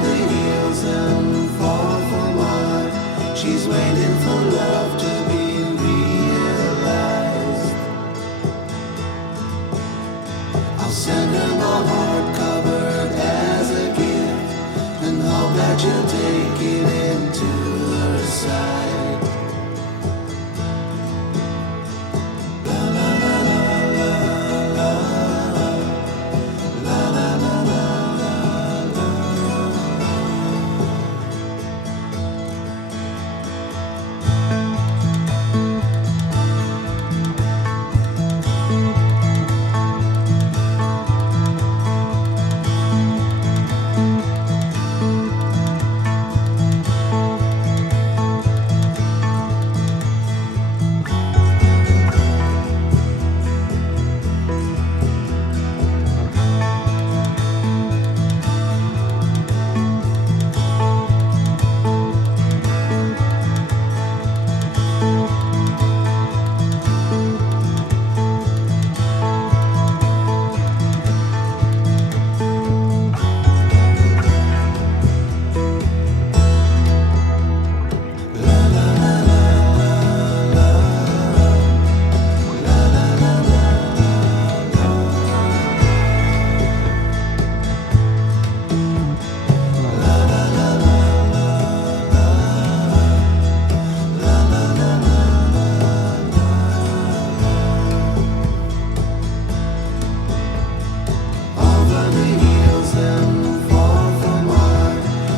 the hills and far from mine. She's waiting for love to be realized. I'll send her my heart covered as a gift, and hope that you'll take it into her side. La la la la la la la la la la.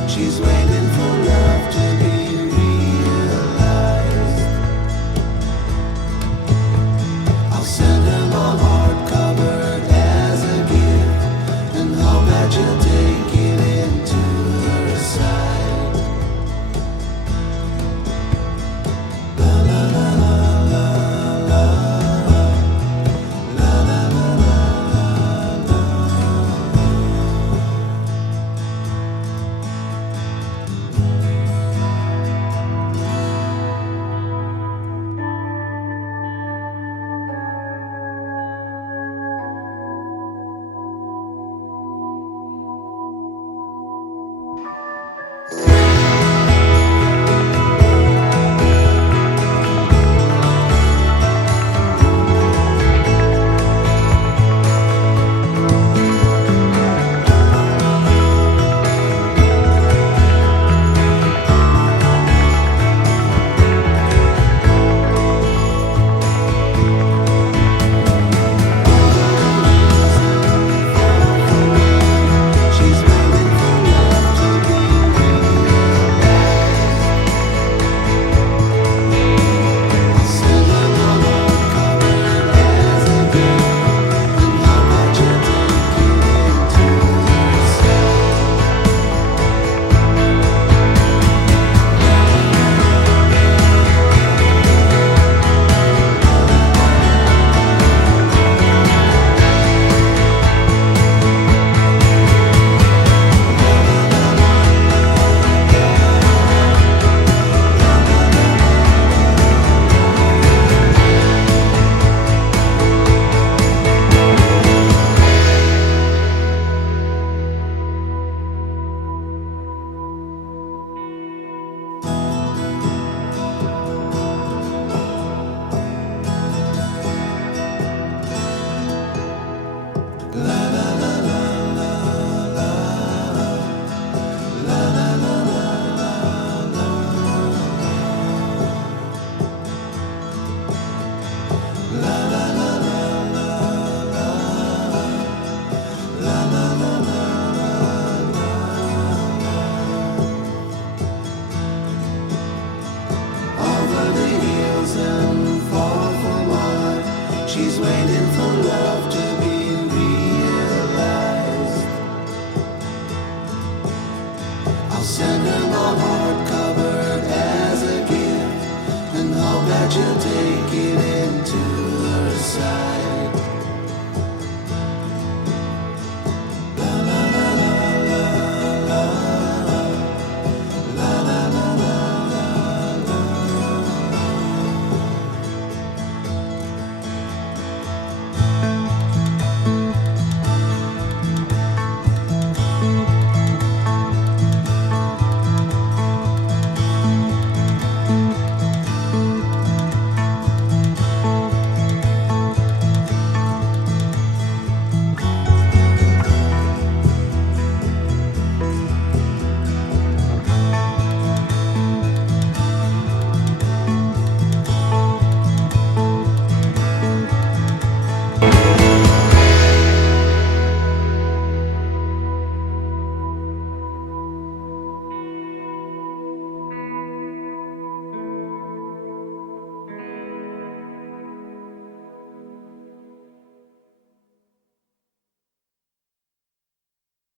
She's waiting for love to be realized. I'll send her my heart covered as a gift, and hope that you'll take it into her side. La la la la la la la la la la. She's waiting for love to be realized. I'll send her my heart covered as a gift, and hope that you'll take it in.